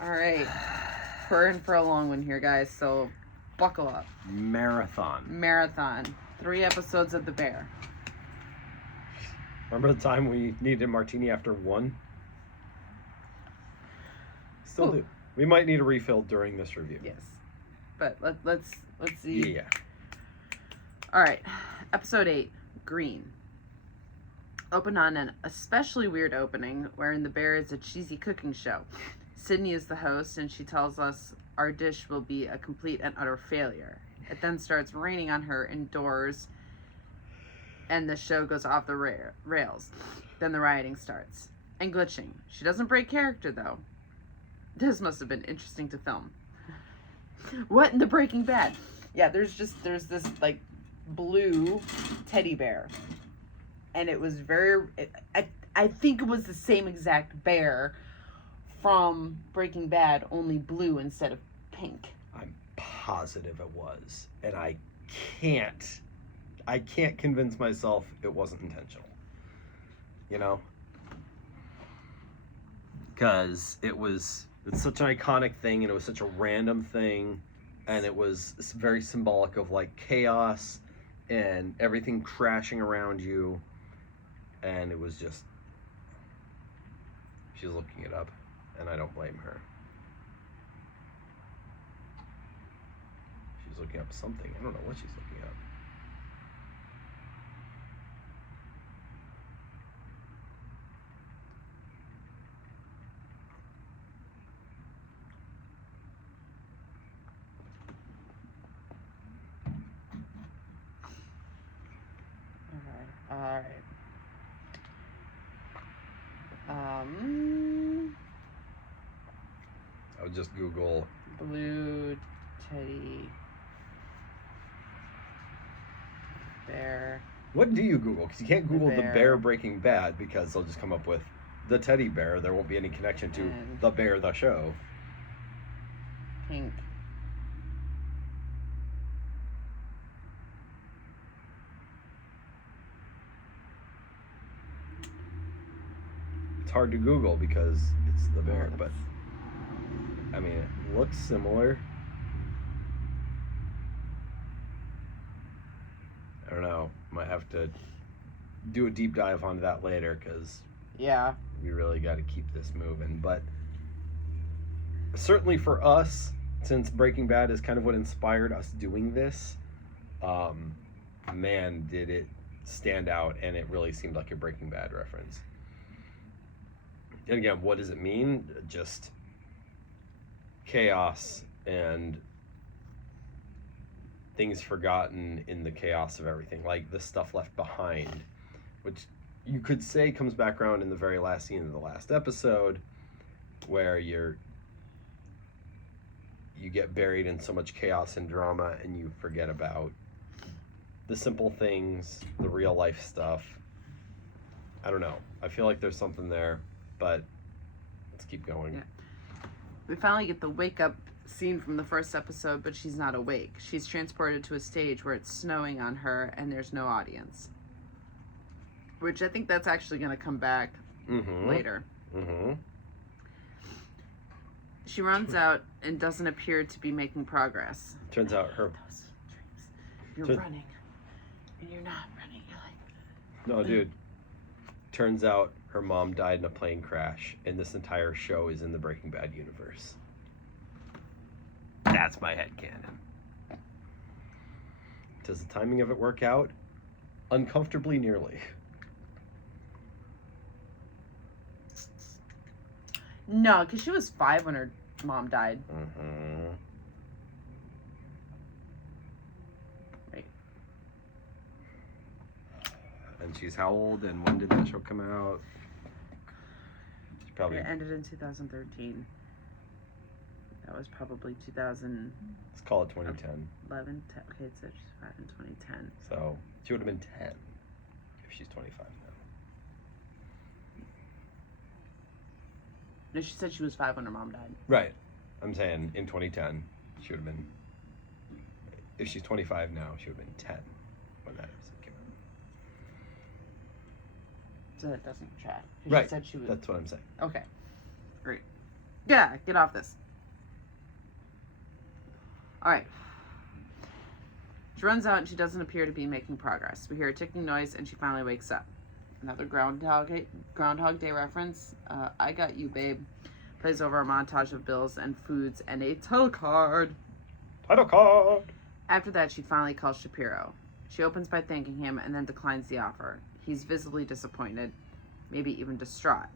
All right. We're in for a long one here, guys, so buckle up. Marathon. 3 episodes of The Bear. Remember the time we needed a martini after one? Still do. We might need a refill during this review. Yes. But let's see. Yeah. All right. Episode 8, Green. Open on an especially weird opening wherein the bear is a cheesy cooking show. Sydney is the host, and she tells us our dish will be a complete and utter failure. It then starts raining on her indoors, and the show goes off the rails. Then the rioting starts. And glitching. She doesn't break character, though. This must have been interesting to film. What in the Breaking Bad? Yeah, there's this, like, blue teddy bear. And it was I think it was the same exact bear from Breaking Bad, only blue instead of pink. I'm positive it was. And I can't convince myself it wasn't intentional. You know? Because it's such an iconic thing, and it was such a random thing, and it was very symbolic of, like, chaos and everything crashing around you. And it was just, she's looking it up, and I don't blame her. She's looking up something. I don't know what she's looking up. All right. I would just Google blue teddy bear. What do you Google? Because you can't Google the bear Breaking Bad, because they'll just come up with the teddy bear. There won't be any connection to the bear, the show. Pink. It's hard to Google because it's the bear, but I mean, it looks similar. I don't know. Might have to do a deep dive onto that later, because we really got to keep this moving. But certainly for us, since Breaking Bad is kind of what inspired us doing this, man, did it stand out, and it really seemed like a Breaking Bad reference. And again, what does it mean? Just chaos and things forgotten in the chaos of everything, like the stuff left behind, which you could say comes back around in the very last scene of the last episode, where you get buried in so much chaos and drama, and you forget about the simple things, the real life stuff. I don't know. I feel like there's something there, but let's keep going. Yeah. We finally get the wake up scene from the first episode, but she's not awake. She's transported to a stage where it's snowing on her and there's no audience. Which I think that's actually going to come back later. Mm-hmm. She runs out and doesn't appear to be making progress. Turns out her... You're running. And you're not running. You're like... No, dude. Turns out her mom died in a plane crash, and this entire show is in the Breaking Bad universe. That's my headcanon. Does the timing of it work out? Uncomfortably nearly. No, because she was 5 when her mom died. Mm-hmm. Right. And she's how old, and when did that show come out? She probably... It ended in 2013. That was probably 2000... Let's call it 2010. 11? Okay, so she's 5 in 2010. So she would have been 10 if she's 25 now. No, she said she was 5 when her mom died. Right. I'm saying in 2010, she would have been... If she's 25 now, she would have been 10 when that episode came out. So that doesn't track. Right. She said she was... That's what I'm saying. Okay. Great. Yeah, get off this. Alright. She runs out and she doesn't appear to be making progress. We hear a ticking noise and she finally wakes up. Another Groundhog Day reference. I Got You, Babe. Plays over a montage of bills and foods and a title card. Title card! After that, she finally calls Shapiro. She opens by thanking him and then declines the offer. He's visibly disappointed, maybe even distraught.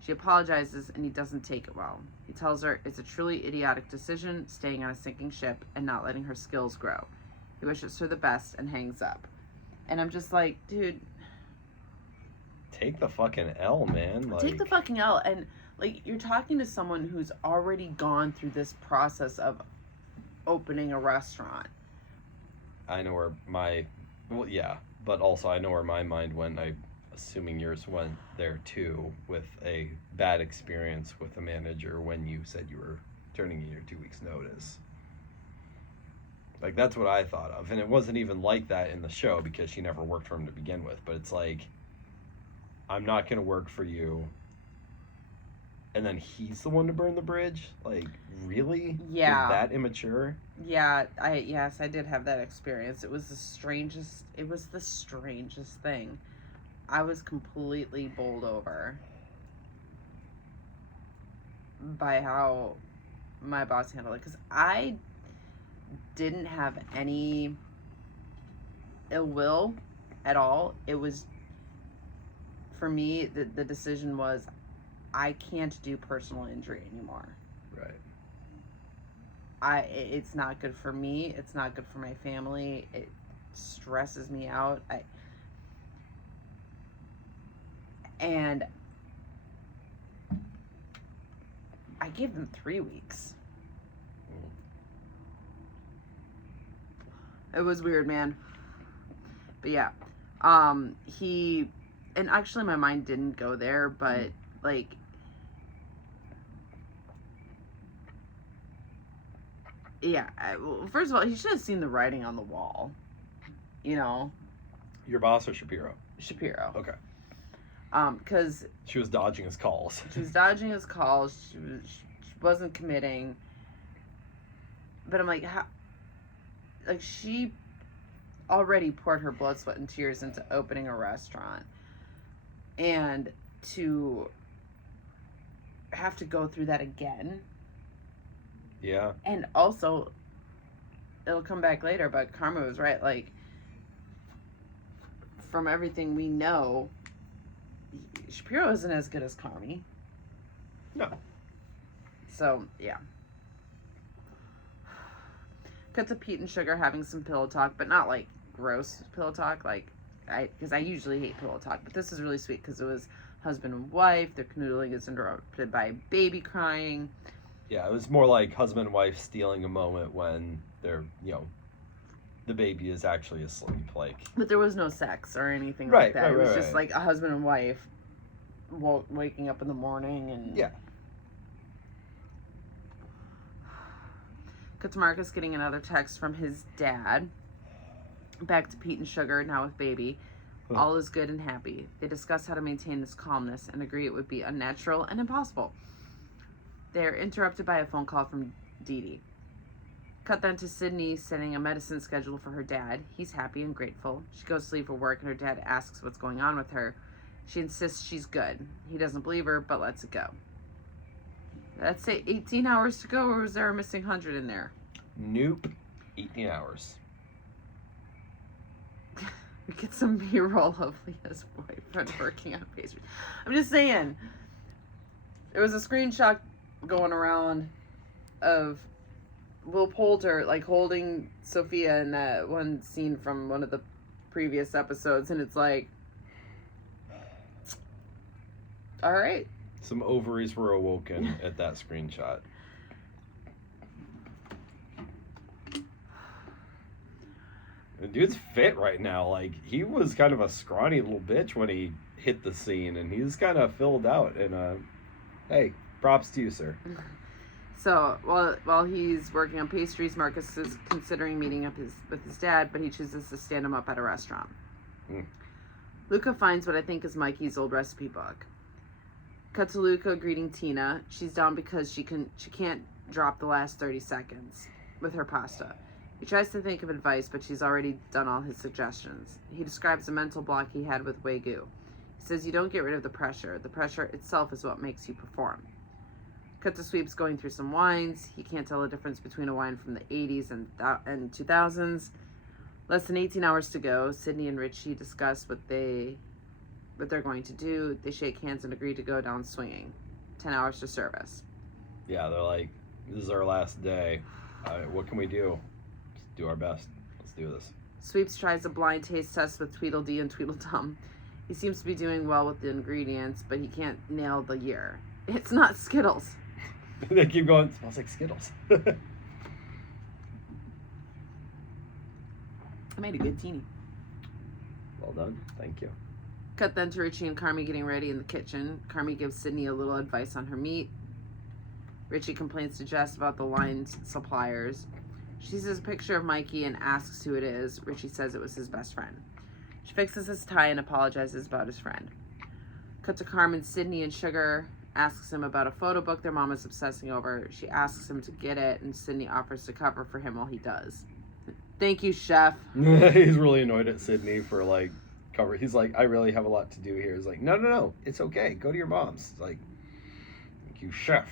She apologizes and he doesn't take it well. He tells her it's a truly idiotic decision, staying on a sinking ship and not letting her skills grow. He wishes her the best and hangs up. And I'm just like, dude, take the fucking L, man. Like, take the fucking L. And like, you're talking to someone who's already gone through this process of opening a restaurant. I know where my, well, yeah, but also I know where my mind went. I'm assuming yours went there too, with a bad experience with the manager when you said you were turning in your 2 weeks notice. Like, that's what I thought of. And it wasn't even like that in the show because she never worked for him to begin with. But it's like, I'm not going to work for you. And then he's the one to burn the bridge? Like, really? Yeah. You're that immature? Yeah, I did have that experience. It was the strangest thing. I was completely bowled over by how my boss handled it. Because I didn't have any ill will at all. It was, for me, the decision was, I can't do personal injury anymore. Right. It's not good for me. It's not good for my family. It stresses me out. And I gave them 3 weeks. It was weird, man. But yeah. And actually my mind didn't go there, but like, yeah, well, first of all, he should have seen the writing on the wall. You know? Your boss or Shapiro? Shapiro. Okay. Because she was dodging his calls. She wasn't committing. But I'm like, how? Like, she already poured her blood, sweat, and tears into opening a restaurant. And to have to go through that again. Yeah. And also, it'll come back later, but Karma was right. Like, from everything we know, Shapiro isn't as good as Carmi. No. So, yeah. Cut to Pete and Sugar having some pillow talk, but not like gross pillow talk. Like, because I usually hate pillow talk, but this is really sweet because it was husband and wife. Their canoodling is interrupted by baby crying. Yeah, it was more like husband and wife stealing a moment when they're, the baby is actually asleep. Like, but there was no sex or anything like that. Right, it was just like a husband and wife waking up in the morning and yeah. Cut to Marcus getting another text from his dad. Back to Pete and Sugar, now with baby. All is good and happy. They discuss how to maintain this calmness and agree it would be unnatural and impossible. They are interrupted by a phone call from Dee Dee. Cut then to Sydney setting a medicine schedule for her dad. He's happy and grateful. She goes to leave for work and her dad asks what's going on with her. She insists she's good. He doesn't believe her, but lets it go. Let's say 18 hours to go, or was there a missing 100 in there? Nope. 18 hours. We get some B-roll of Leah's boyfriend working on pastries. I'm just saying. There was a screenshot going around of Will Poulter, like, holding Sophia in that one scene from one of the previous episodes, and it's like, all right. Some ovaries were awoken at that screenshot. The dude's fit right now. Like, he was kind of a scrawny little bitch when he hit the scene, and he's kind of filled out. And, hey, props to you, sir. So, while he's working on pastries, Marcus is considering meeting up with his dad, but he chooses to stand him up at a restaurant. Luca finds what I think is Mikey's old recipe book. Cut to Luca greeting Tina. She's down because she can't drop the last 30 seconds with her pasta. He tries to think of advice, but she's already done all his suggestions. He describes the mental block he had with Wagyu. He says you don't get rid of the pressure. The pressure itself is what makes you perform. Cut to Sweeps going through some wines. He can't tell the difference between a wine from the 80s and 2000s. Less than 18 hours to go. Sydney and Richie discuss what they're going to do. They shake hands and agree to go down swinging. 10 hours to service. Yeah, they're like, this is our last day. What can we do? Just do our best. Let's do this. Sweeps tries a blind taste test with Tweedledee and Tweedledum. He seems to be doing well with the ingredients, but he can't nail the year. It's not Skittles. They keep going, smells like Skittles. I made a good teeny. Well done. Thank you. Cut then to Richie and Carmi getting ready in the kitchen. Carmi gives Sydney a little advice on her meat. Richie complains to Jess about the line suppliers. She sees a picture of Mikey and asks who it is. Richie says it was his best friend. She fixes his tie and apologizes about his friend. Cut to Carmen, Sydney, and Sugar asks him about a photo book their mom is obsessing over. She asks him to get it, and Sydney offers to cover for him while he does. Thank you, chef. He's really annoyed at Sydney for like cover. He's like, I really have a lot to do here. He's like, no, it's okay. Go to your mom's. It's like, thank you, chef.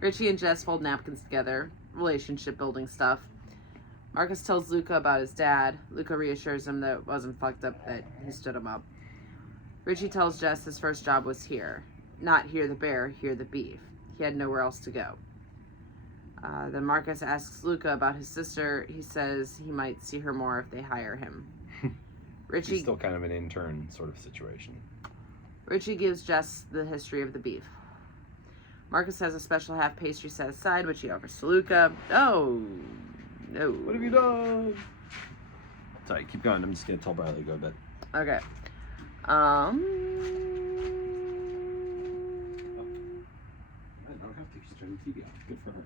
Richie and Jess fold napkins together. Relationship building stuff. Marcus tells Luca about his dad. Luca reassures him that it wasn't fucked up, that he stood him up. Richie tells Jess his first job was here. Not here the bear, here the beef. He had nowhere else to go. Then Marcus asks Luca about his sister. He says he might see her more if they hire him. Richie, He's still kind of an intern sort of situation. Richie gives Jess the history of the beef. Marcus has a special half pastry set aside, which he offers to Luca. Oh, no. What have you done? Sorry, keep going. I'm just going to tell Bradley to go to bed. Okay. I don't have to. She's turning the TV off. Good for her.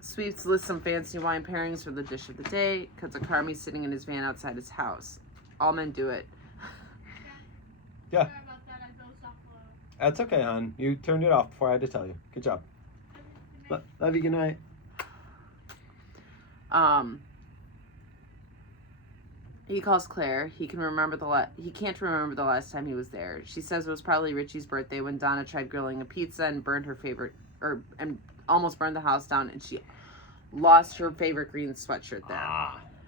Sweeps lists some fancy wine pairings for the dish of the day. Cuts a Carmi sitting in his van outside his house. All men do it. Yeah. That's okay, hon. You turned it off before I had to tell you. Good job. Love you. Good night. He calls Claire. He can't remember the last time he was there. She says it was probably Richie's birthday when Donna tried grilling a pizza and burned her favorite, and almost burned the house down, and she lost her favorite green sweatshirt there.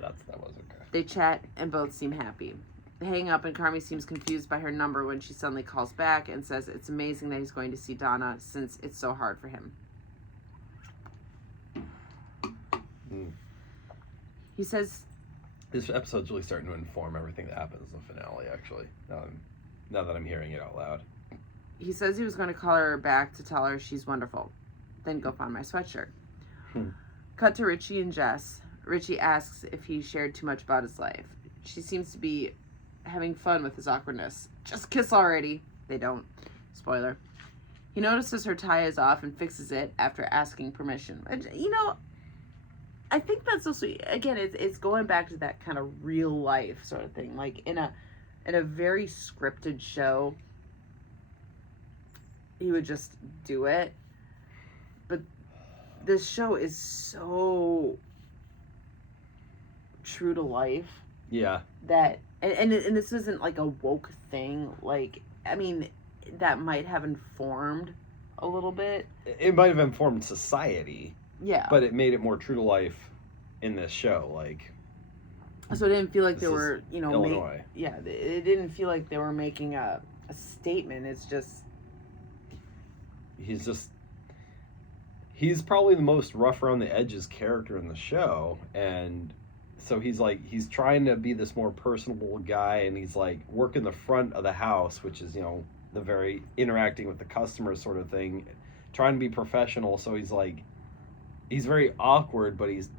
That was okay. They chat and both seem happy. They hang up and Carmi seems confused by her number when she suddenly calls back and says it's amazing that he's going to see Donna since it's so hard for him. He says this episode's really starting to inform everything that happens in the finale, actually. Now that I'm hearing it out loud. He says he was going to call her back to tell her she's wonderful. Then go find my sweatshirt. Cut to Richie and Jess. Richie asks if he shared too much about his life. She seems to be having fun with his awkwardness. Just kiss already. They don't. Spoiler. He notices her tie is off and fixes it after asking permission. You know, I think that's so sweet. Again, it's going back to that kind of real life sort of thing. Like in a very scripted show, he would just do it. But this show is so true to life. Yeah. That and this isn't like a woke thing. Like, I mean, that might have informed a little bit. It might have informed society. Yeah. But it made it more true to life in this show. Like, so it didn't feel like they were, Illinois. It didn't feel like they were making a statement. It's just he's probably the most rough around the edges character in the show, and so he's trying to be this more personable guy, and he's like working the front of the house, which is, the very interacting with the customers sort of thing, trying to be professional. So he's very awkward, but he's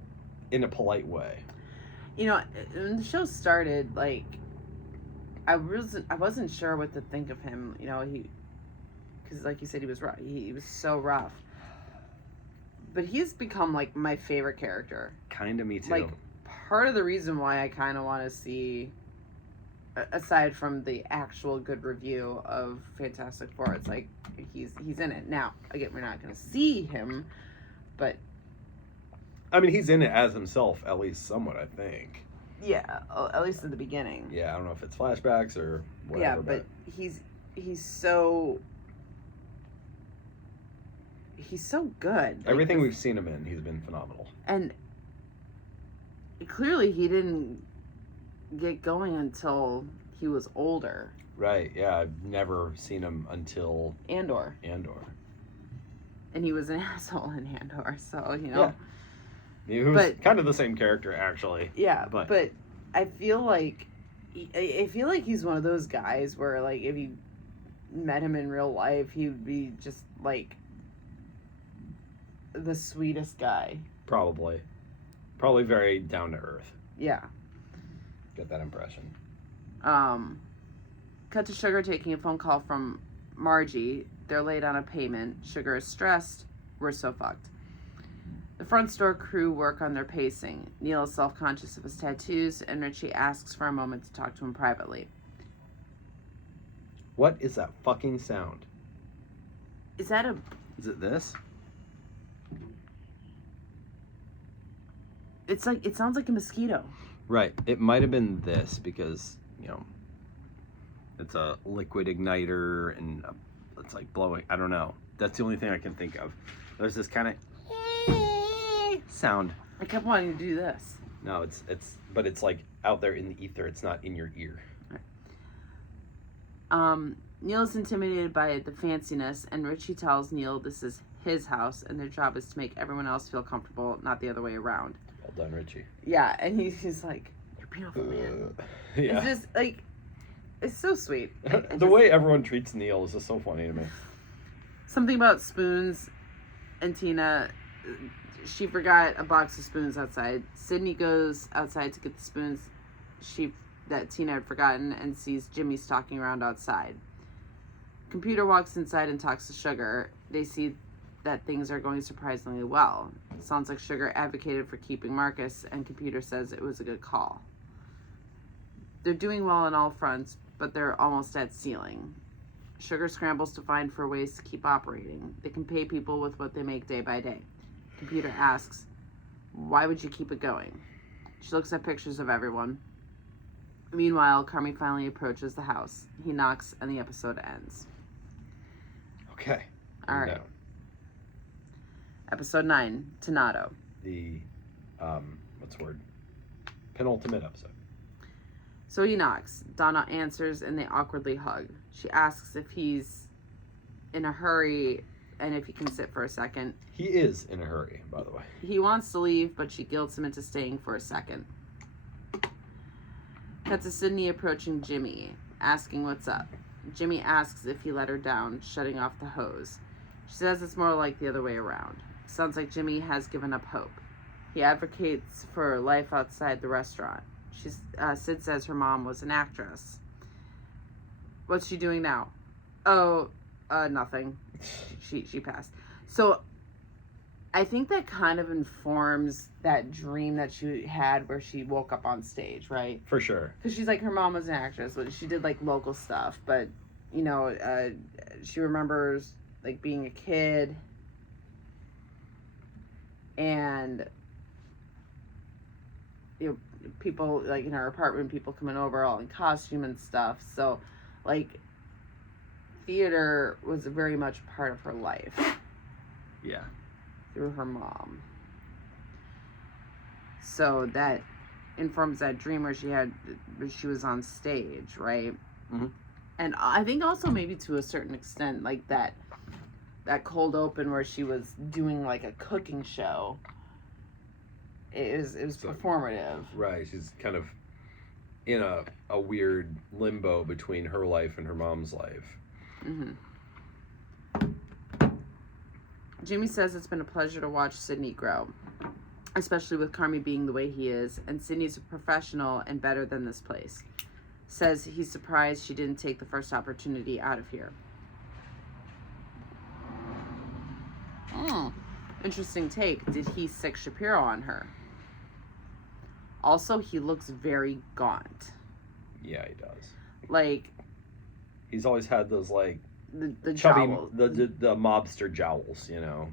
in a polite way. When the show started, like, I wasn't sure what to think of him. Because like you said, he was rough. He was so rough. But he's become like my favorite character. Kinda me too. Like, part of the reason why I kind of want to see aside from the actual good review of Fantastic Four, it's like he's in it. Now, again, we're not going to see him, but I mean, he's in it as himself, at least somewhat, I think. yeah, at least in the beginning. Yeah, I don't know if it's flashbacks or whatever. Yeah, but he's so good. Everything we've seen him in, he's been phenomenal. And clearly he didn't get going until he was older. Right, yeah, I've never seen him until Andor. And he was an asshole in Andor, so, you know. Yeah. He was kind of the same character, actually. Yeah, but I feel like he's one of those guys where, like, if you met him in real life, he would be just, like, the sweetest guy. Probably very down to earth. Yeah. Get that impression. Cut to Sugar taking a phone call from Margie. They're late on a payment. Sugar is stressed. We're so fucked. The front store crew work on their pacing. Neil is self-conscious of his tattoos, and Richie asks for a moment to talk to him privately. What is that fucking sound? Is it this? It's like, it sounds like a mosquito. Right. It might have been this because, you know, it's a liquid igniter and it's like blowing. I don't know. That's the only thing I can think of. There's this kind of sound. I kept wanting to do this. No, but it's like out there in the ether. It's not in your ear. Neil is intimidated by the fanciness, and Richie tells Neil this is his house, and their job is to make everyone else feel comfortable, not the other way around. Well done, Richie. Yeah, and he's like, "You're beautiful, man." Yeah. It's just like, it's so sweet. The way everyone treats Neil is just so funny to me. Something about spoons and Tina. She forgot a box of spoons outside. Sydney goes outside to get the spoons that Tina had forgotten and sees Jimmy stalking around outside. Computer walks inside and talks to Sugar. They see that things are going surprisingly well. Sounds like Sugar advocated for keeping Marcus, and Computer says it was a good call. They're doing well on all fronts, but they're almost at ceiling. Sugar scrambles to find for ways to keep operating. They can pay people with what they make day by day. Computer asks, "Why would you keep it going?" She looks at pictures of everyone. Meanwhile, Carmi finally approaches the house. He knocks and the episode ends. Okay. All right. Episode 9, Tonnato. The, what's the word? Penultimate episode. So he knocks. Donna answers and they awkwardly hug. She asks if he's in a hurry and if he can sit for a second. He is in a hurry, by the way. He wants to leave, but she guilts him into staying for a second. Cut to Sydney approaching Jimmy, asking what's up. Jimmy asks if he let her down, shutting off the hose. She says it's more like the other way around. Sounds like Jimmy has given up hope. He advocates for life outside the restaurant. Sid says her mom was an actress. What's she doing now? Oh, nothing. She passed. So I think that kind of informs that dream that she had where she woke up on stage, right? For sure. Because she's like, her mom was an actress. She did like local stuff, but you know, she remembers like being a kid and you know, people like in her apartment, people coming over all in costume and stuff. So like theater was very much part of her life. Yeah. Through her mom. So that informs that dream where she was on stage, right? Mm-hmm. And I think also maybe to a certain extent, like that cold open where she was doing like a cooking show. It was so performative. Right. She's kind of in a weird limbo between her life and her mom's life. Mm-hmm. Jimmy says it's been a pleasure to watch Sydney grow, especially with Carmi being the way he is, and Sydney's a professional and better than this place. Says he's surprised she didn't take the first opportunity out of here. Interesting take. Did he sick Shapiro on her? Also, he looks very gaunt. Yeah, he does. Like, He's always had those, like, the chubby, jowls. the mobster jowls, you know.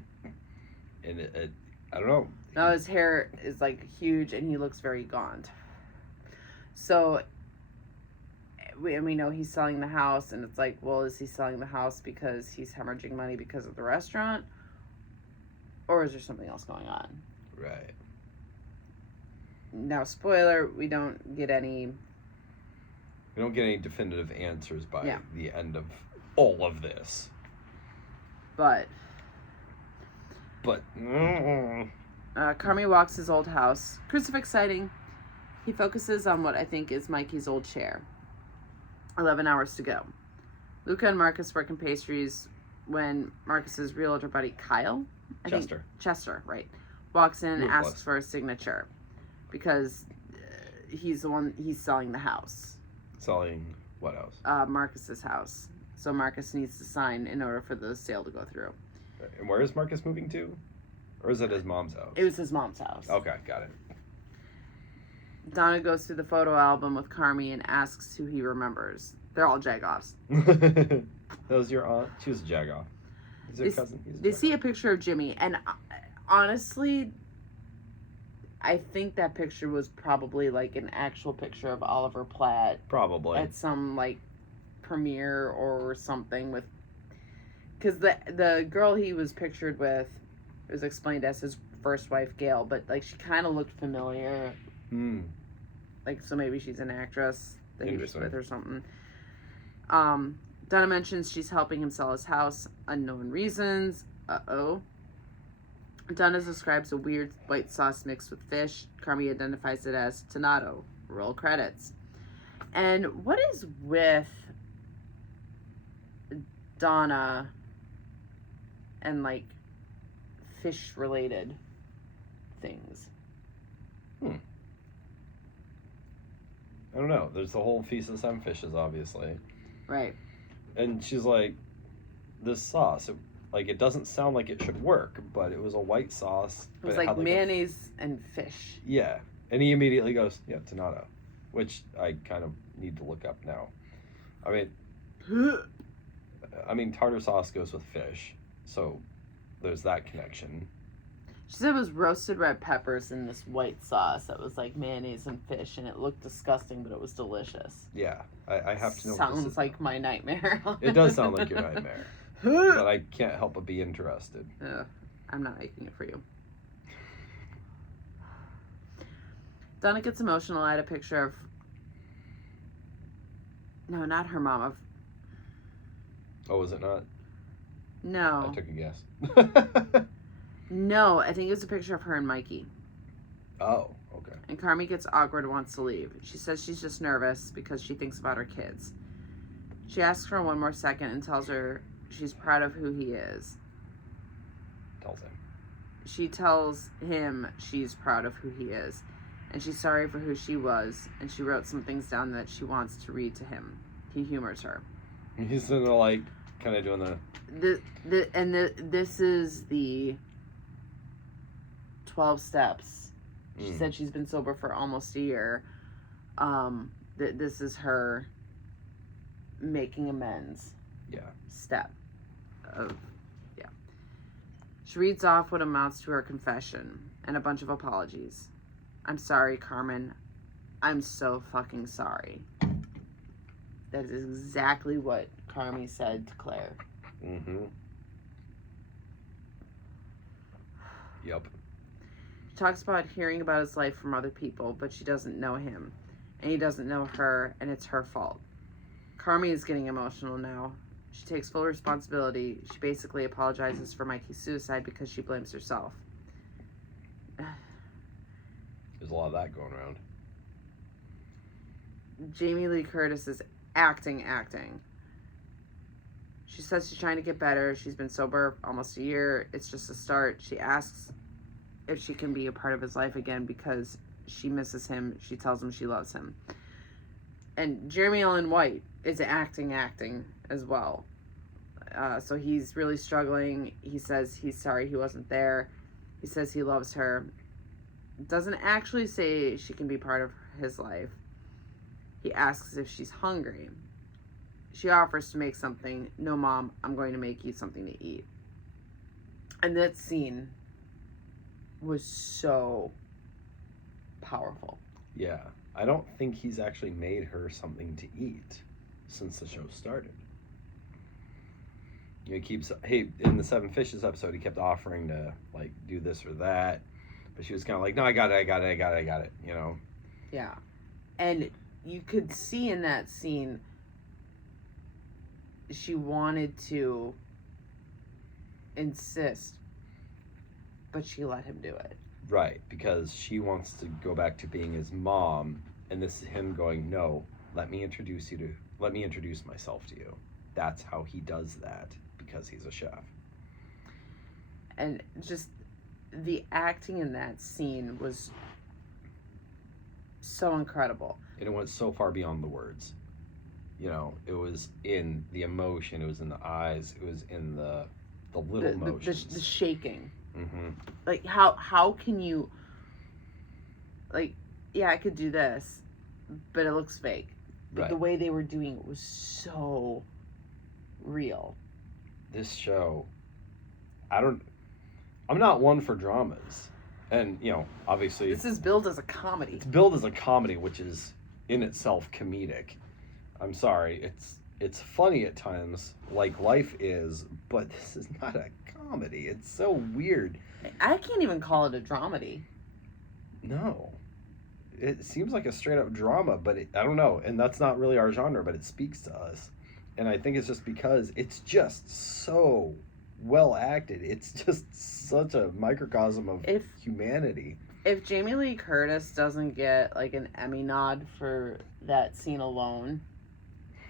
And it I don't know. No, his hair is, like, huge, and he looks very gaunt. So, we know he's selling the house, and it's like, well, is he selling the house because he's hemorrhaging money because of the restaurant? Or is there something else going on? Right. Now, spoiler, we don't get any definitive answers by Yeah. the end of all of this. But Mm-mm. Carmi walks his old house. Crucifix sighting. He focuses on what I think is Mikey's old chair. 11 hours to go. Luca and Marcus work in pastries when Marcus's real older buddy Kyle, Chester, right, walks in and asks for a signature because he's the one, he's selling the house. Selling what else? Marcus's house. So Marcus needs to sign in order for the sale to go through. And where is Marcus moving to? Or is it his mom's house? It was his mom's house. Okay, got it. Donna goes through the photo album with Carmi and asks who he remembers. They're all jagoffs. That was your aunt? She was a jagoff. Is your cousin? They see a picture of Jimmy, and honestly, I think that picture was probably like an actual picture of Oliver Platt. Probably. At some like premiere or something with, because the girl he was pictured with was explained as his first wife, Gail, but like she kind of looked familiar. Like, so maybe she's an actress that he was with or something. Donna mentions she's helping him sell his house. Unknown reasons. Uh-oh. Donna describes a weird white sauce mixed with fish. Carmi identifies it as Tonnato. Roll credits. And what is with Donna and, like, fish-related things? I don't know. There's the whole Feast of the Seven Fishes, obviously. Right. And she's like, this sauce, it doesn't sound like it should work, but it was a white sauce. It was like mayonnaise and fish. Yeah. And he immediately goes, yeah, Tonnato, which I kind of need to look up now. I mean, tartar sauce goes with fish, so there's that connection. She said it was roasted red peppers in this white sauce that was like mayonnaise and fish, and it looked disgusting, but it was delicious. Yeah, I have to know. Sounds like my nightmare. It does sound like your nightmare, but I can't help but be interested. I'm not making it for you. Donna gets emotional at a picture of... No, not her mom. Oh, was it not? No. I took a guess. No, I think it was a picture of her and Mikey. Oh, okay. And Carmi gets awkward and wants to leave. She says she's just nervous because she thinks about her kids. She asks for one more second and tells her she's proud of who he is. Tells him. She tells him she's proud of who he is. And she's sorry for who she was. And she wrote some things down that she wants to read to him. He humors her. He's sitting there like, kind of doing this is the 12 steps. She said she's been sober for almost a year. This is her making amends. Yeah. Step of, yeah. She reads off what amounts to her confession and a bunch of apologies. I'm sorry, Carmen. I'm so fucking sorry. That is exactly what Carmi said to Claire. Mm-hmm. Yep. She talks about hearing about his life from other people, but she doesn't know him. And he doesn't know her, and it's her fault. Carmi is getting emotional now. She takes full responsibility. She basically apologizes for Mikey's suicide because she blames herself. There's a lot of that going around. Jamie Lee Curtis is acting. She says she's trying to get better. She's been sober almost a year. It's just a start. She asks if she can be a part of his life again because she misses him. She tells him she loves him. And Jeremy Allen White is acting as well. So he's really struggling. He says he's sorry he wasn't there. He says he loves her. Doesn't actually say she can be part of his life. He asks if she's hungry. She offers to make something. No, Mom, I'm going to make you something to eat. And that scene was so powerful. Yeah. I don't think he's actually made her something to eat since the show started. He keeps, in the Seven Fishes episode, he kept offering to, like, do this or that. But she was kind of like, no, I got it, you know? Yeah. And you could see in that scene, she wanted to insist, but she let him do it. Right, because she wants to go back to being his mom, and this is him going, no, let me introduce myself to you. That's how he does that, because he's a chef. And just the acting in that scene was so incredible. And it went so far beyond the words. You know, it was in the emotion, it was in the eyes, it was in the little motions. The shaking. Mm-hmm. Like, how can you, like, yeah, I could do this, but it looks fake. Right. The way they were doing it was so real. This show, I'm not one for dramas. And, you know, obviously... This is billed as a comedy. It's billed as a comedy, which is in itself comedic. I'm sorry, it's funny at times, like life is, but this is not a comedy. It's so weird. I can't even call it a dramedy. No. It seems like a straight up drama, but I don't know. And that's not really our genre, but it speaks to us. And I think it's just because it's just so well acted. It's just such a microcosm of humanity. If Jamie Lee Curtis doesn't get like an Emmy nod for that scene alone,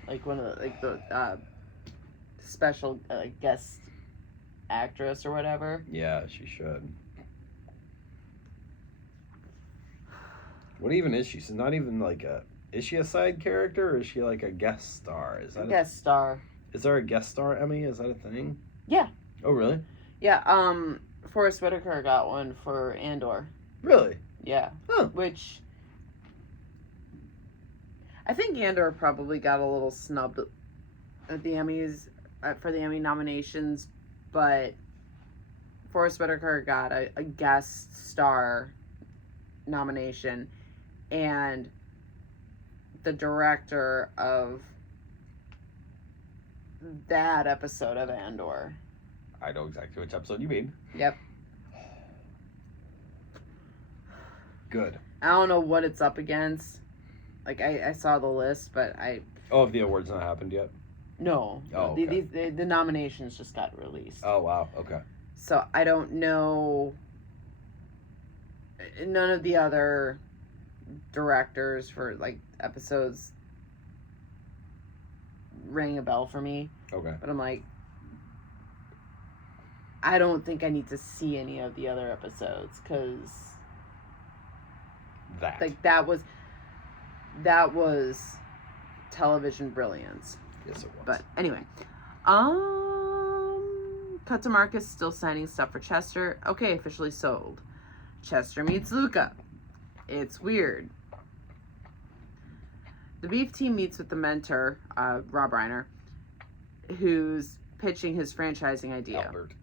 like one of the special guest actress or whatever. Yeah, she should. What even is she? She's not even like a... Is she a side character or is she like a guest star? Is that a guest star? Is there a guest star Emmy? Is that a thing? Yeah. Oh, really? Yeah. Forrest Whitaker got one for Andor. Really? Yeah. Huh. Which I think Andor probably got a little snubbed at the Emmys for the Emmy nominations, but Forrest Whitaker got a guest star nomination, and the director of that episode of Andor. I know exactly which episode you mean. Yep. Good. I don't know what it's up against. Like, I saw the list, but Oh, have the awards not happened yet? No. Oh, okay. The nominations just got released. Oh, wow. Okay. So, I don't know. None of the other directors for, like, episodes rang a bell for me. Okay. But I'm like, I don't think I need to see any of the other episodes, because that was television brilliance. Yes, it was. But anyway, cut to Marcus still signing stuff for Chester. Okay, officially sold. Chester meets Luca. It's weird. The beef team meets with the mentor, Rob Reiner, who's pitching his franchising idea. Albert.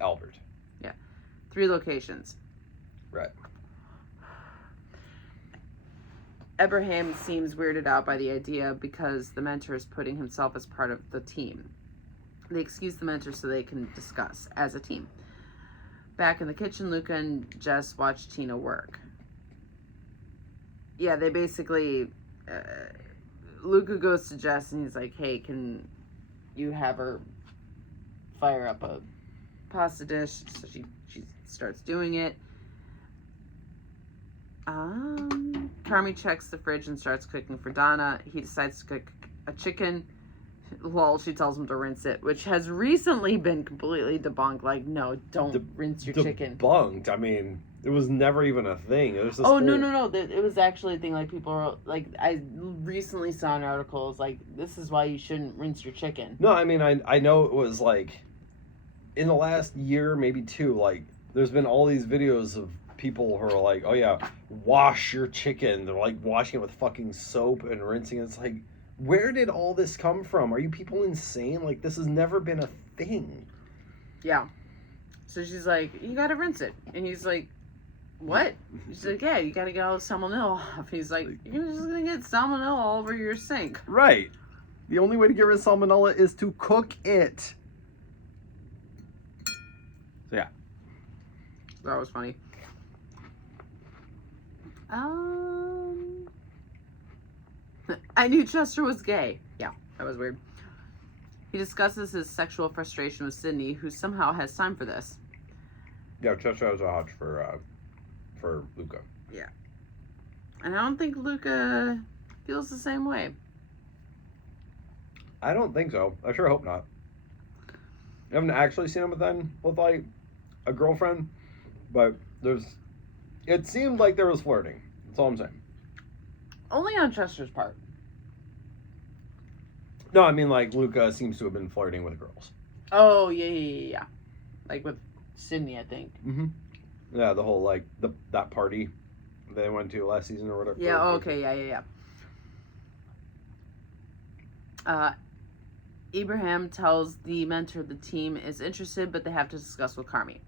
Albert. Yeah. 3 locations. Right. Abraham seems weirded out by the idea because the mentor is putting himself as part of the team. They excuse the mentor so they can discuss as a team. Back in the kitchen, Luca and Jess watch Tina work. Yeah, they basically... Luca goes to Jess and he's like, hey, can you have her fire up a pasta dish? So she starts doing it. Carmi checks the fridge and starts cooking for Donna. He decides to cook a chicken. Lol, she tells him to rinse it, which has recently been completely debunked. Like, no, don't rinse your chicken. Debunked? I mean, it was never even a thing. It was this no. It was actually a thing. Like, people were, like, I recently saw an article. It's like, this is why you shouldn't rinse your chicken. No, I mean, I know it was, like, in the last year, maybe 2, like, there's been all these videos of people who are like, oh yeah, wash your chicken. They're like washing it with fucking soap and rinsing it. It's like, where did all this come from? Are you people insane? Like, this has never been a thing. Yeah. So she's like, you gotta rinse it. And he's like, what? She's like, yeah, you gotta get all the salmonella off. He's like, you're just gonna get salmonella all over your sink. Right. The only way to get rid of salmonella is to cook it. So yeah. That was funny. I knew Chester was gay. Yeah, that was weird. He discusses his sexual frustration with Sydney, who somehow has time for this. Yeah, Chester has a hotch for Luca. Yeah. And I don't think Luca feels the same way. I don't think so. I sure hope not. I haven't actually seen him with like a girlfriend, but it seemed like there was flirting. That's all I'm saying. Only on Chester's part. No, I mean like Luca seems to have been flirting with girls. Oh, yeah. Like with Sydney, I think. Mm-hmm. Yeah, the whole like that party they went to last season or whatever. Yeah, okay, yeah. Abraham tells the mentor the team is interested, but they have to discuss with Carmi.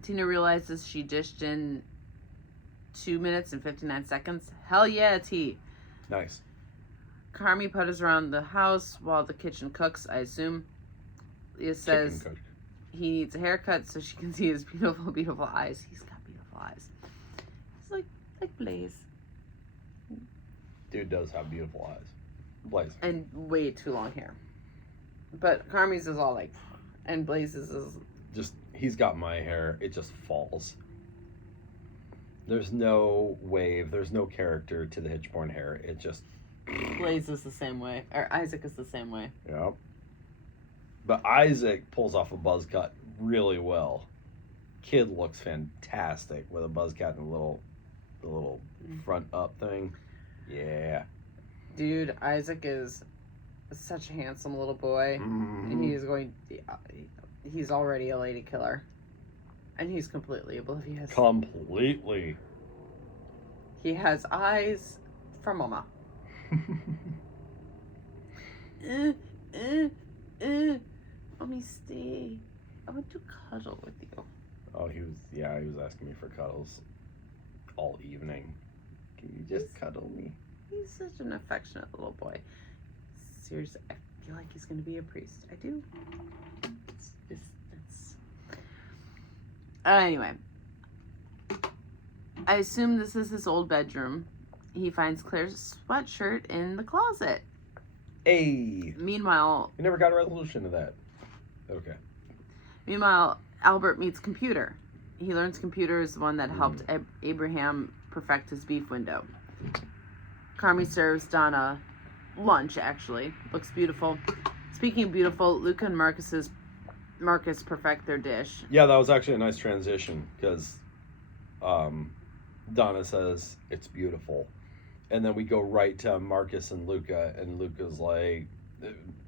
Tina realizes she dished in 2 minutes and 59 seconds. Hell yeah, T. Nice. Carmi putters around the house while the kitchen cooks, I assume. Leah says he needs a haircut so she can see his beautiful, beautiful eyes. He's got beautiful eyes. He's like Blaze. Dude does have beautiful eyes. Blaze. And way too long hair. But Carmi's is all like, and Blaze's is... Just, he's got my hair. It just falls. There's no wave. There's no character to the Hitchborn hair. It just... Blaze is the same way. Or Isaac is the same way. Yeah. But Isaac pulls off a buzz cut really well. Kid looks fantastic with a buzz cut and the little front up thing. Yeah. Dude, Isaac is such a handsome little boy. Mm-hmm. And he's already a lady killer. And he's completely oblivious. Completely. He has eyes for mama. Mommy, stay. I want to cuddle with you. Oh, he was asking me for cuddles all evening. Can you just cuddle me? He's such an affectionate little boy. Seriously, I feel like he's going to be a priest. I do. Anyway. I assume this is his old bedroom. He finds Claire's sweatshirt in the closet. Hey! Meanwhile... We never got a resolution to that. Okay. Meanwhile, Albert meets Computer. He learns Computer is the one that helped Abraham perfect his beef window. Carmi serves Donna lunch, actually. Looks beautiful. Speaking of beautiful, Luca and Marcus perfect their dish. Yeah, that was actually a nice transition, because Donna says, it's beautiful. And then we go right to Marcus and Luca, and Luca's like...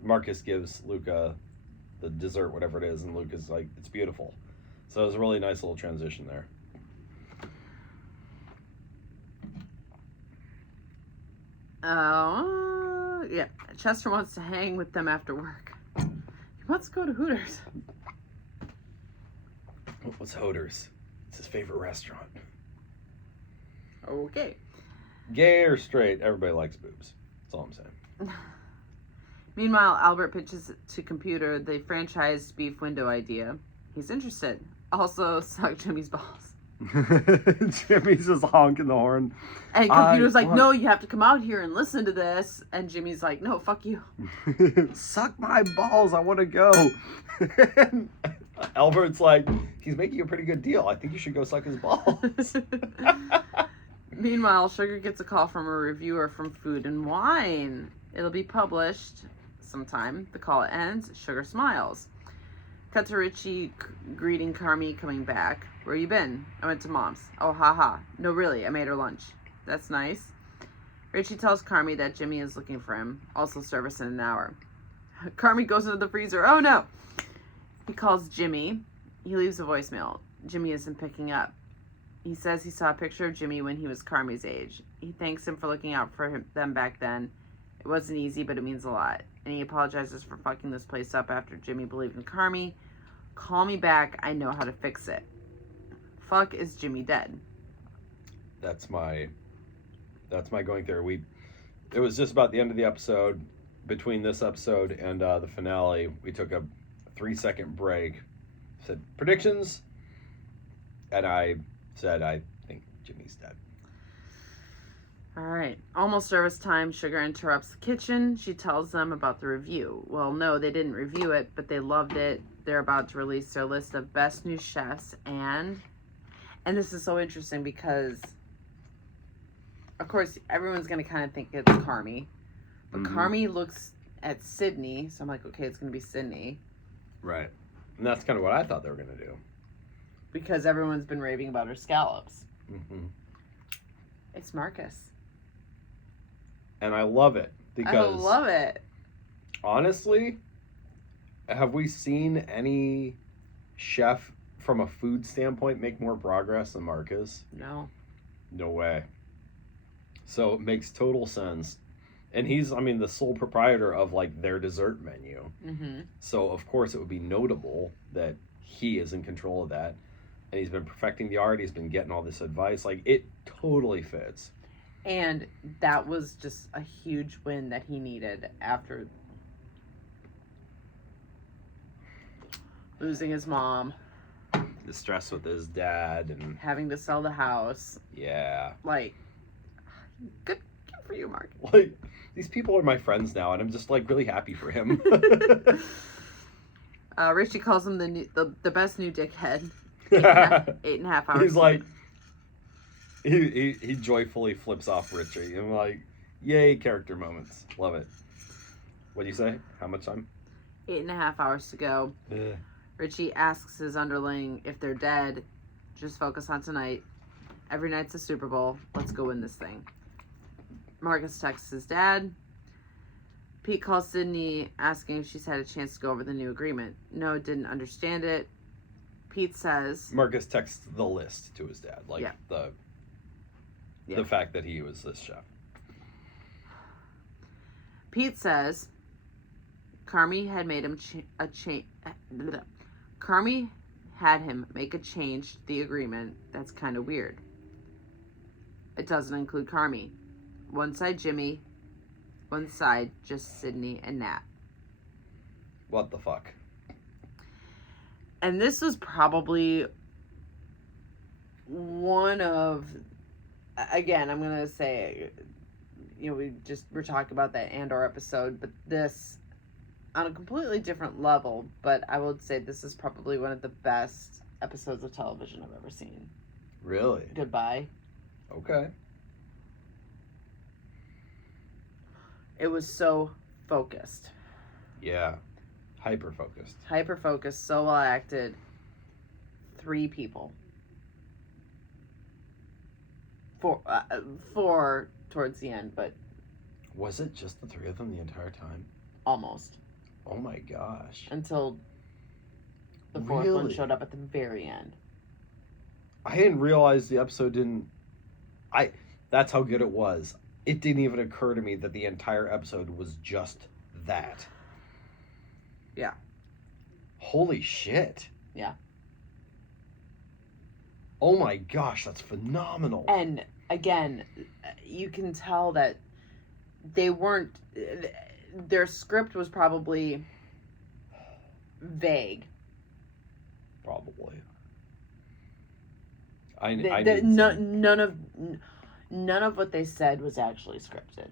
Marcus gives Luca the dessert, whatever it is, and Luca's like, it's beautiful. So it was a really nice little transition there. Yeah. Chester wants to hang with them after work. He wants to go to Hooters. What's Hooters? It's his favorite restaurant. Okay. Gay or straight, everybody likes boobs. That's all I'm saying. Meanwhile, Albert pitches to Computer the franchised beef window idea. He's interested. Also, suck Jimmy's balls. Jimmy's just honking the horn. And Computer's like, no, you have to come out here and listen to this. And Jimmy's like, no, fuck you. Suck my balls, I want to go. Albert's like, he's making a pretty good deal. I think you should go suck his balls. Meanwhile, Sugar gets a call from a reviewer from Food and Wine. It'll be published sometime. The call ends. Sugar smiles. Cut to Richie greeting Carmi coming back. Where you been? I went to Mom's. Oh, haha. No, really, I made her lunch. That's nice. Richie tells Carmi that Jimmy is looking for him. Also service in an hour. Carmi goes into the freezer. Oh, no. He calls Jimmy. He leaves a voicemail. Jimmy isn't picking up. He says he saw a picture of Jimmy when he was Carmi's age. He thanks him for looking out for them back then. It wasn't easy, but it means a lot. And he apologizes for fucking this place up after Jimmy believed in Carmi. Call me back. I know how to fix it. Fuck, is Jimmy dead? That's my going theory. It was just about the end of the episode. Between this episode and the finale, we took a 3-second break. Said predictions, and I said I think Jimmy's dead. All right. Almost service time. Sugar interrupts the kitchen. She tells them about the review. Well, no, they didn't review it, but they loved it. They're about to release their list of best new chefs, and this is so interesting because, of course, everyone's going to kind of think it's Carmi. But Carmi looks at Sydney, so I'm like, okay, it's going to be Sydney. Right. And that's kind of what I thought they were going to do. Because everyone's been raving about her scallops. Mm-hmm. It's Marcus. And I love it. Because I love it. Honestly, have we seen any chef from a food standpoint make more progress than Marcus? No. No way. So it makes total sense. And he's, the sole proprietor of, their dessert menu. Mm-hmm. So, of course, it would be notable that he is in control of that. And he's been perfecting the art. He's been getting all this advice. It totally fits. And that was just a huge win that he needed after losing his mom. The stress with his dad and having to sell the house. Yeah. Good for you, Mark. These people are my friends now, and I'm just really happy for him. Richie calls him the best new dickhead. 8.5 hours. He's he joyfully flips off Richie. I'm yay, character moments. Love it. What'd you say? How much time? 8.5 hours to go. Richie asks his underling if they're dead. Just focus on tonight. Every night's a Super Bowl. Let's go win this thing. Marcus texts his dad. Pete calls Sydney asking if she's had a chance to go over the new agreement. No, didn't understand it. Pete says... Marcus texts the list to his dad. The fact that he was this chef. Pete says Carmi had made him Carmi had him make a change to the agreement. That's kind of weird. It doesn't include Carmi. One side Jimmy, one side just Sydney and Nat. What the fuck? And this was probably one of, again, I'm going to say, we're talking about that Andor episode, but this, on a completely different level, but I would say this is probably one of the best episodes of television I've ever seen. Really? Goodbye. Okay. It was so focused. Yeah. Hyper-focused. Hyper-focused, so well acted. 3 people. 4 towards the end, but... Was it just the 3 of them the entire time? Almost. Oh my gosh. Until the 4th one showed up at the very end. I didn't realize the episode didn't... That's how good it was. It didn't even occur to me that the entire episode was just that. Yeah. Holy shit. Yeah. Oh my gosh, that's phenomenal. And again, you can tell that they weren't... Their script was probably vague. Probably. None of what they said was actually scripted.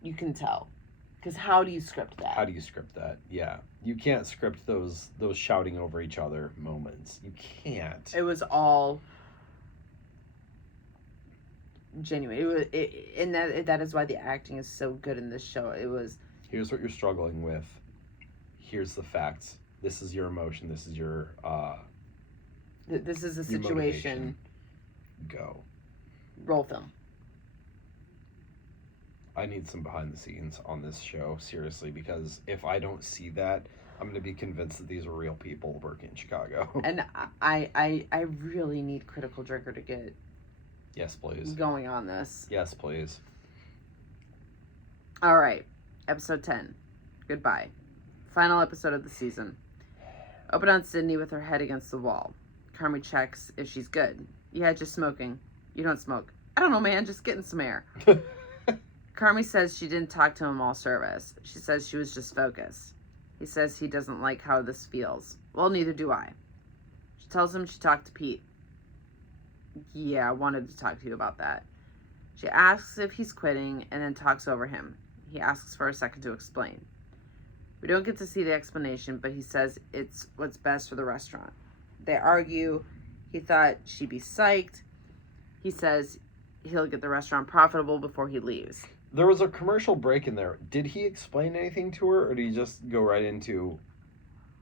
You can tell. Because how do you script that? How do you script that? Yeah. You can't script those shouting over each other moments. You can't. It was all genuine. And that is why the acting is so good in this show. It was... Here's what you're struggling with. Here's the facts. This is your emotion. This is your... this is a situation. Go. Roll film. I need some behind the scenes on this show, seriously, because if I don't see that, I'm going to be convinced that these are real people working in Chicago. And I really need Critical Drinker to get Yes, please. going on this. Yes, please. All right, episode 10. Goodbye. Final episode of the season. Open on Sydney with her head against the wall. Carmi checks if she's good. Yeah, just smoking. You don't smoke. I don't know, man. Just getting some air. Carmi says she didn't talk to him all service. She says she was just focused. He says he doesn't like how this feels. Well, neither do I. She tells him she talked to Pete. Yeah, I wanted to talk to you about that. She asks if he's quitting and then talks over him. He asks for a second to explain. We don't get to see the explanation, but he says it's what's best for the restaurant. They argue. He thought she'd be psyched. He says he'll get the restaurant profitable before he leaves. There was a commercial break in there. Did he explain anything to her, or did he just go right into,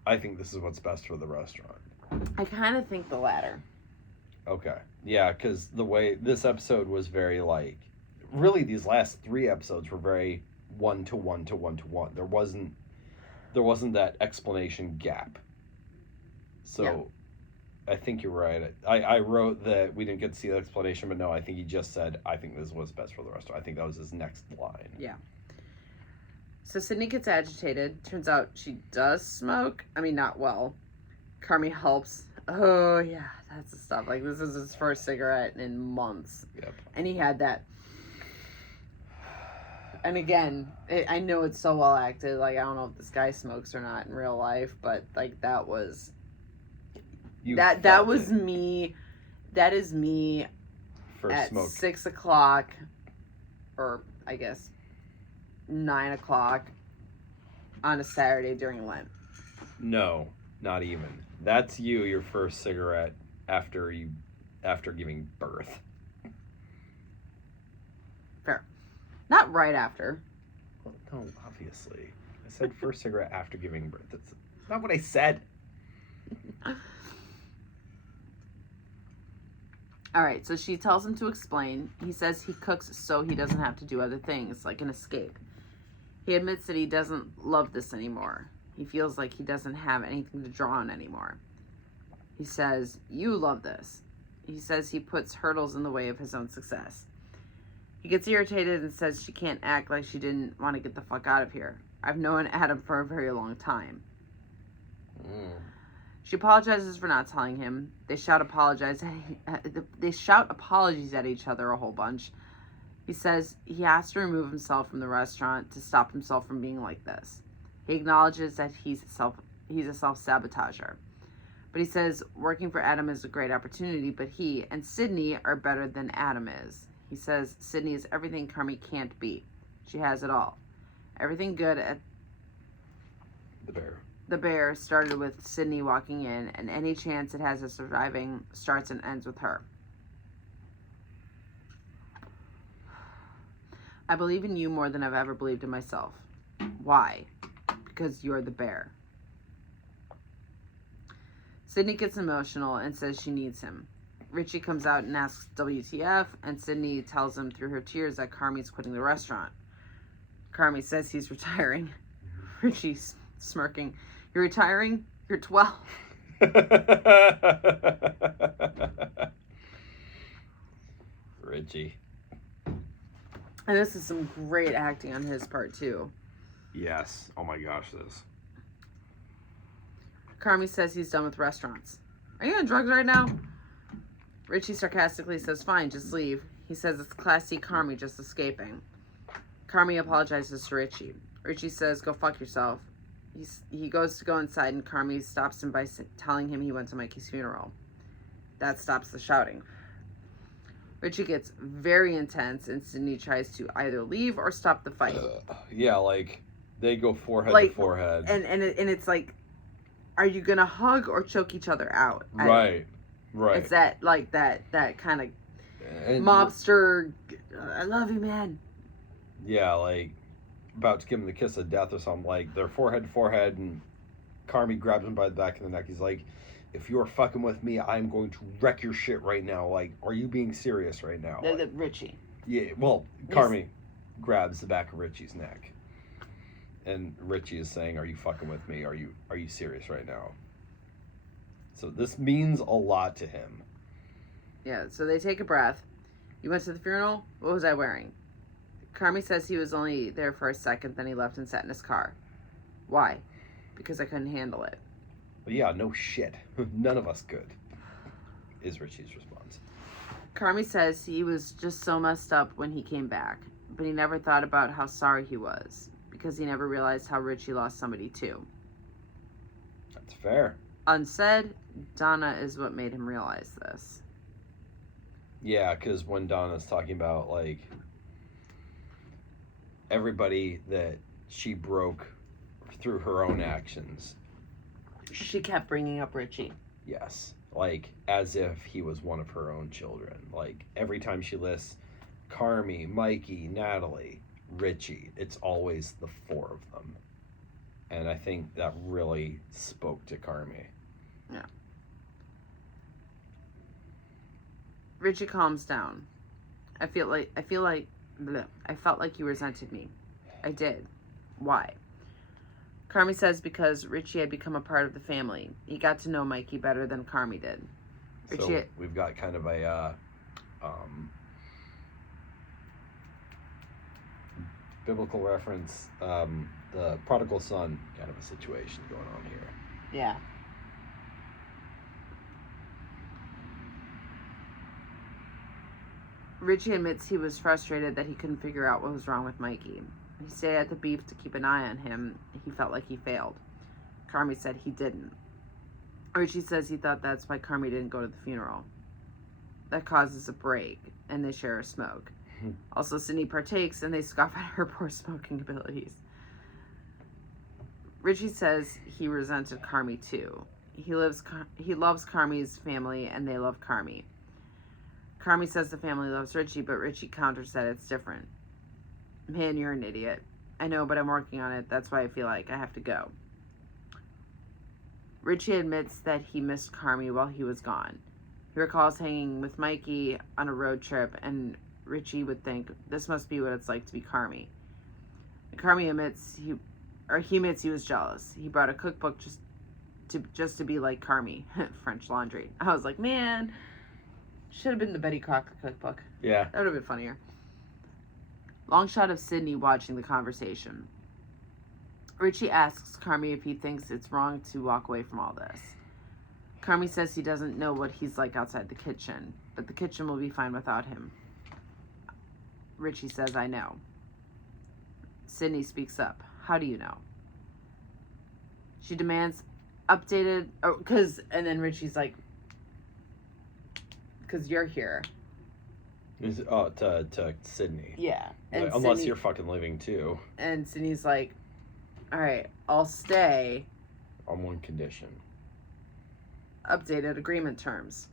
I think this is what's best for the restaurant? I kind of think the latter. Okay. Yeah, because the way this episode was very, like, really these last 3 episodes were very one-to-one to one-to-one. There wasn't that explanation gap. So, yeah. I think you're right. I wrote that we didn't get to see the explanation, but no, I think he just said, I think this was best for the restaurant. I think that was his next line. Yeah. So Sydney gets agitated. Turns out she does smoke. I mean, not well. Carmi helps. Oh, yeah, that's the stuff. Like, this is his first cigarette in months. Yep. And he had that. And again, I know it's so well acted. Like, I don't know if this guy smokes or not in real life, but, like, that was... That was me. That is me first at smoke. 6 o'clock, or I guess 9 o'clock on a Saturday during Lent. No, not even. That's your first cigarette after giving birth. Fair. Not right after. Well, no, obviously. I said first cigarette after giving birth. That's not what I said. All right, so she tells him to explain. He says he cooks so he doesn't have to do other things, like an escape. He admits that he doesn't love this anymore. He feels like he doesn't have anything to draw on anymore. He says, you love this. He says he puts hurdles in the way of his own success. He gets irritated and says she can't act like she didn't want to get the fuck out of here. I've known Adam for a very long time. She apologizes for not telling him. They shout apologies at each other a whole bunch. He says he has to remove himself from the restaurant to stop himself from being like this. He acknowledges that he's a self-sabotager. But he says working for Adam is a great opportunity, but he and Sydney are better than Adam is. He says Sydney is everything Carmi can't be. She has it all. Everything good at The Bear started with Sydney walking in, and any chance it has of surviving starts and ends with her. I believe in you more than I've ever believed in myself. Why? Because you're the bear. Sydney gets emotional and says she needs him. Richie comes out and asks WTF, and Sydney tells him through her tears that Carmi's quitting the restaurant. Carmi says he's retiring. Richie's smirking. You're retiring? You're 12. Richie. And this is some great acting on his part, too. Yes. Oh my gosh, this. Carmi says he's done with restaurants. Are you on drugs right now? Richie sarcastically says, fine, just leave. He says it's Class C Carmi just escaping. Carmi apologizes to Richie. Richie says, go fuck yourself. He goes to go inside, and Carmi stops him by telling him he went to Mikey's funeral. That stops the shouting. Richie gets very intense, and Sydney tries to either leave or stop the fight. Yeah, like, they go forehead to forehead. And it's like, are you going to hug or choke each other out? Right. It's that kind of mobster, I love you, man. Yeah, like, about to give him the kiss of death or something. Like, they're forehead to forehead, and Carmi grabs him by the back of the neck. He's like, if you're fucking with me, I'm going to wreck your shit right now. Like, are you being serious right now? Richie. Yeah, well, Carmi. grabs the back of Richie's neck. And Richie is saying, "Are you fucking with me? Are you serious right now?" So this means a lot to him. Yeah, so they take a breath. You went to the funeral? What was I wearing? Carmi says he was only there for a second, then he left and sat in his car. Why? Because I couldn't handle it. Well, yeah, no shit. None of us could, is Richie's response. Carmi says he was just so messed up when he came back, but he never thought about how sorry he was, because he never realized how Richie lost somebody too. That's fair. Unsaid, Donna is what made him realize this. Yeah, because when Donna's talking about, like, everybody that she broke through her own actions. She kept bringing up Richie. Yes. Like, as if he was one of her own children. Like, every time she lists Carmi, Mikey, Natalie, Richie, it's always the four of them. And I think that really spoke to Carmi. Yeah. Richie calms down. I felt like you resented me. I did. Why? Carmi says because Richie had become a part of the family. He got to know Mikey better than Carmi did. Richie, so we've got kind of a biblical reference, the prodigal son kind of a situation going on here. Yeah. Richie admits he was frustrated that he couldn't figure out what was wrong with Mikey. He stayed at the beef to keep an eye on him. He felt like he failed. Carmi said he didn't. Richie says he thought that's why Carmi didn't go to the funeral. That causes a break, and they share a smoke. Also, Sydney partakes, and they scoff at her poor smoking abilities. Richie says he resented Carmi too. He loves Carmi's family, and they love Carmi. Carmi says the family loves Richie, but Richie counters that it's different. Man, you're an idiot. I know, but I'm working on it. That's why I feel like I have to go. Richie admits that he missed Carmi while he was gone. He recalls hanging with Mikey on a road trip, and Richie would think, this must be what it's like to be Carmi. And Carmi admits he was jealous. He brought a cookbook just to be like Carmi. French laundry. I was like, man, should have been the Betty Crocker cookbook. Yeah. That would have been funnier. Long shot of Sydney watching the conversation. Richie asks Carmi if he thinks it's wrong to walk away from all this. Carmi says he doesn't know what he's like outside the kitchen, but the kitchen will be fine without him. Richie says, I know. Sydney speaks up. How do you know? She demands updated, and then Richie's like, because you're here. To Sydney. Yeah. And like, unless you're fucking leaving too. And Sydney's like, all right, I'll stay. On one condition. Updated agreement terms.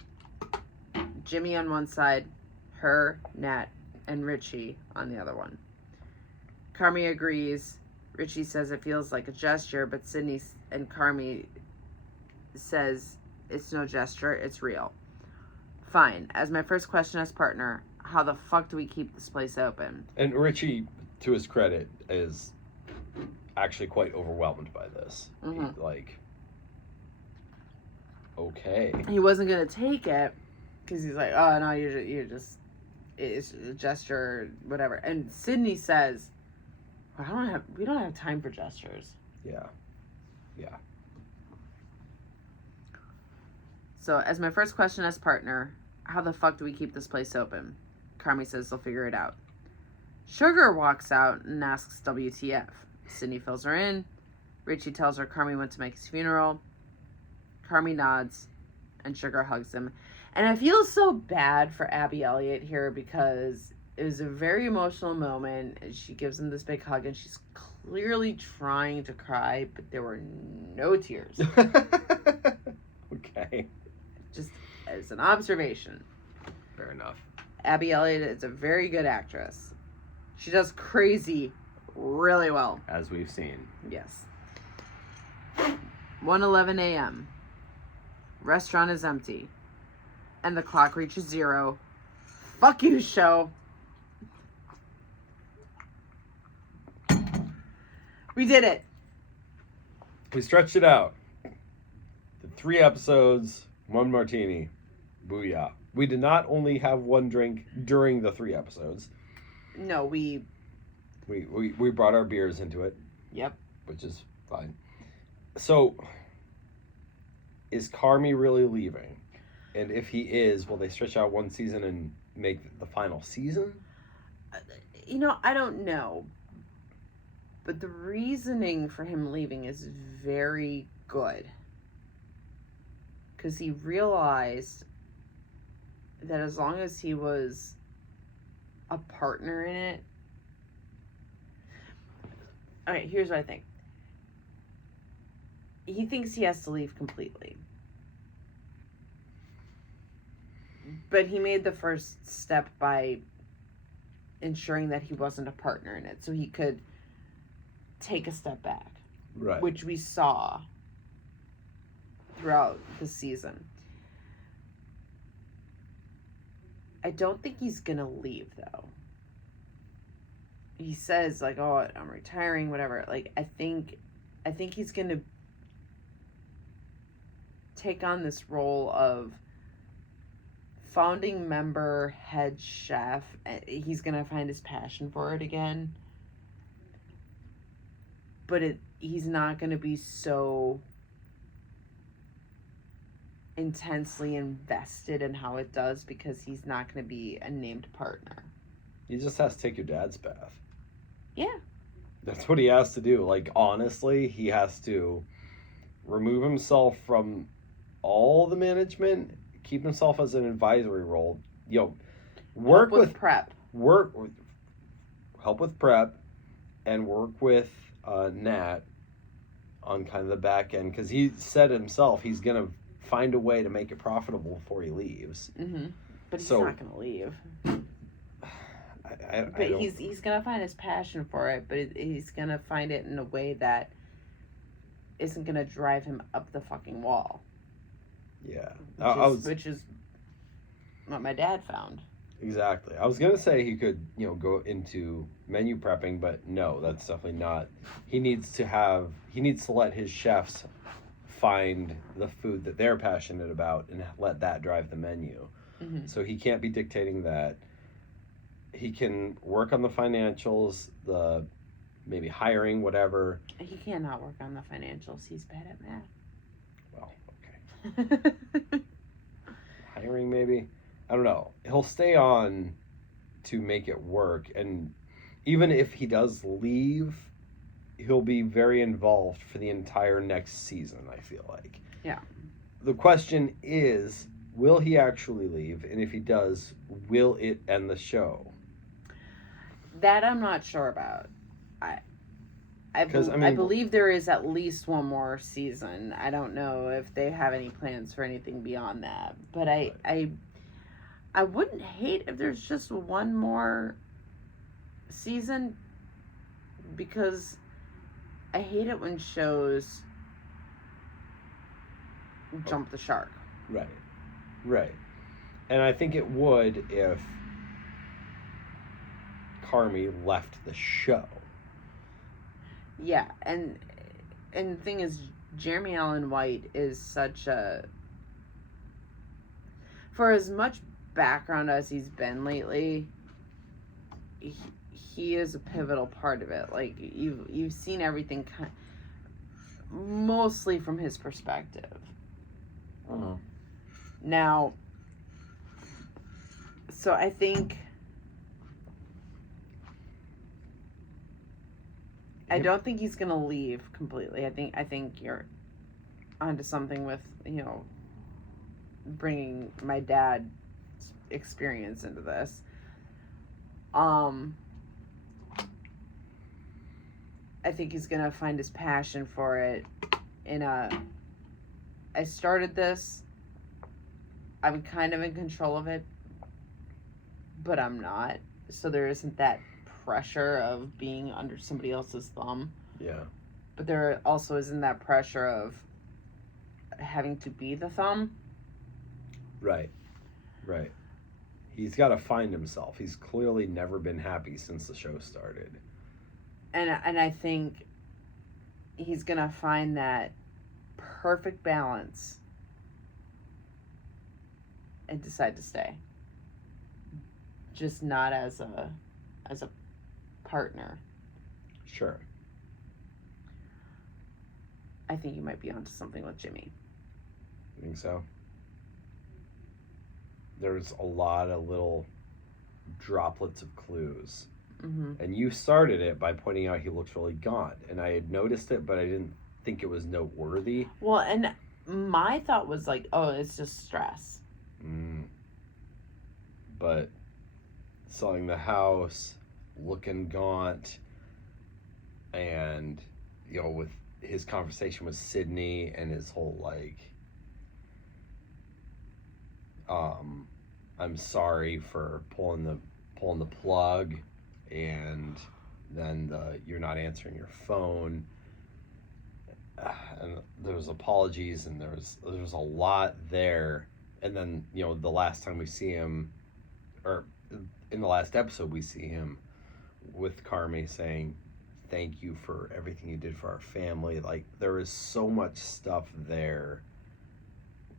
Jimmy on one side, her, Nat, and Richie on the other one. Carmi agrees. Richie says it feels like a gesture, but Sydney and Carmi says it's no gesture, it's real. Fine. As my first question as partner, how the fuck do we keep this place open? And Richie, to his credit, is actually quite overwhelmed by this. Mm-hmm. Okay. He wasn't going to take it because he's like, oh, no, you're just, it's a gesture, whatever. And Sydney says, we don't have time for gestures. Yeah. So, as my first question as partner, how the fuck do we keep this place open? Carmi says they'll figure it out. Sugar walks out and asks WTF. Sydney fills her in. Richie tells her Carmi went to Mike's funeral. Carmi nods, and Sugar hugs him. And I feel so bad for Abby Elliott here because it was a very emotional moment. She gives him this big hug, and she's clearly trying to cry, but there were no tears. Okay. Just as an observation. Fair enough. Abby Elliott is a very good actress. She does crazy really well. As we've seen. Yes. 1:11 a.m. Restaurant is empty. And the clock reaches 0. Fuck you, show. We did it. We stretched it out. The 3 episodes, 1 martini. Booyah. We did not only have 1 drink during the 3 episodes. No, we brought our beers into it. Yep. Which is fine. So, is Carmi really leaving? And if he is, will they stretch out 1 season and make the final season? I don't know. But the reasoning for him leaving is very good. Because he realized that as long as he was a partner in it. Okay, here's what I think. He thinks he has to leave completely. But he made the first step by ensuring that he wasn't a partner in it, so he could take a step back. Right. Which we saw throughout the season. I don't think he's gonna leave, though. He says, like, oh, I'm retiring, whatever. Like, I think he's gonna take on this role of founding member, head chef. He's gonna find his passion for it again. But he's not gonna be so intensely invested in how it does because he's not going to be a named partner. He just has to take your dad's path. Yeah. That's what he has to do. Like, honestly, he has to remove himself from all the management, keep himself as an advisory role. Work with prep. Help with prep and work with Nat on kind of the back end, because he said himself he's going to find a way to make it profitable before he leaves. Mm-hmm. But he's not going to leave. He's going to find his passion for it, but he's going to find it in a way that isn't going to drive him up the fucking wall. Yeah. Which is what my dad found. Exactly. I was going to say he could, go into menu prepping, but no, that's definitely not. He needs to let his chefs find the food that they're passionate about and let that drive the menu. Mm-hmm. So he can't be dictating that. He can work on the financials, the maybe hiring, whatever. He cannot work on the financials. He's bad at math. Well, okay. Hiring, maybe? I don't know. He'll stay on to make it work. And even if he does leave, he'll be very involved for the entire next season, I feel like. Yeah. The question is, will he actually leave? And if he does, will it end the show? That I'm not sure about. I believe there is at least 1 more season. I don't know if they have any plans for anything beyond that. But I wouldn't hate if there's just 1 more season, because I hate it when shows jump the shark. Right. And I think it would if Carmi left the show. Yeah, and the thing is, Jeremy Allen White is such a... For as much background as he's been lately, he is a pivotal part of it. Like, you've seen everything mostly from his perspective. Uh-huh. Now, so I think... I don't think he's gonna leave completely. I think you're onto something with, bringing my dad's experience into this. I think he's gonna find his passion for it I started this. I'm kind of in control of it, but I'm not. So there isn't that pressure of being under somebody else's thumb. Yeah. But there also isn't that pressure of having to be the thumb. Right. He's got to find himself. He's clearly never been happy since the show started. And I think he's going to find that perfect balance and decide to stay. Just not as a partner. Sure. I think you might be onto something with Jimmy. I think so. There's a lot of little droplets of clues. Mm-hmm. And you started it by pointing out he looks really gaunt. And I had noticed it, but I didn't think it was noteworthy. Well, and my thought was like, oh, it's just stress. But selling the house, looking gaunt, and, you know, with his conversation with Sydney and his whole, like, I'm sorry for pulling the plug, and then you're not answering your phone, and there was apologies, and there was a lot there. And then, you know, the last time we see him, or in the last episode we see him with Carmi saying thank you for everything you did for our family. Like, there is so much stuff there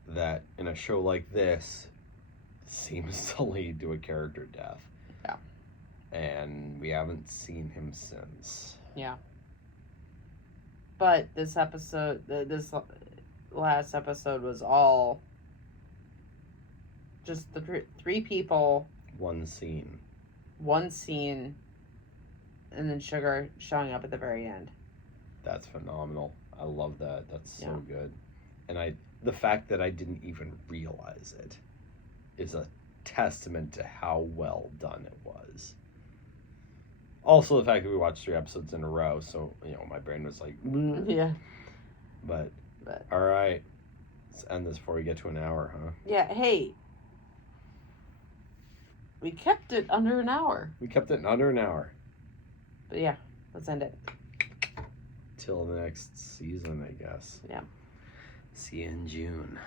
that in a show like this seems to lead to a character death. Yeah. And we haven't seen him since. Yeah. But this episode, this last episode was all just the three people. One scene, and then Sugar showing up at the very end. That's phenomenal. I love that. That's so Yeah. good. And the fact that I didn't even realize it is a testament to how well done it was. Also, the fact that we watched 3 episodes in a row, so, you know, my brain was like, Yeah. But all right, let's end this before we get to an hour, huh? Yeah. Hey, we kept it under an hour. We kept it in under an hour. But yeah, let's end it. Till the next season, I guess. Yeah. See you in June.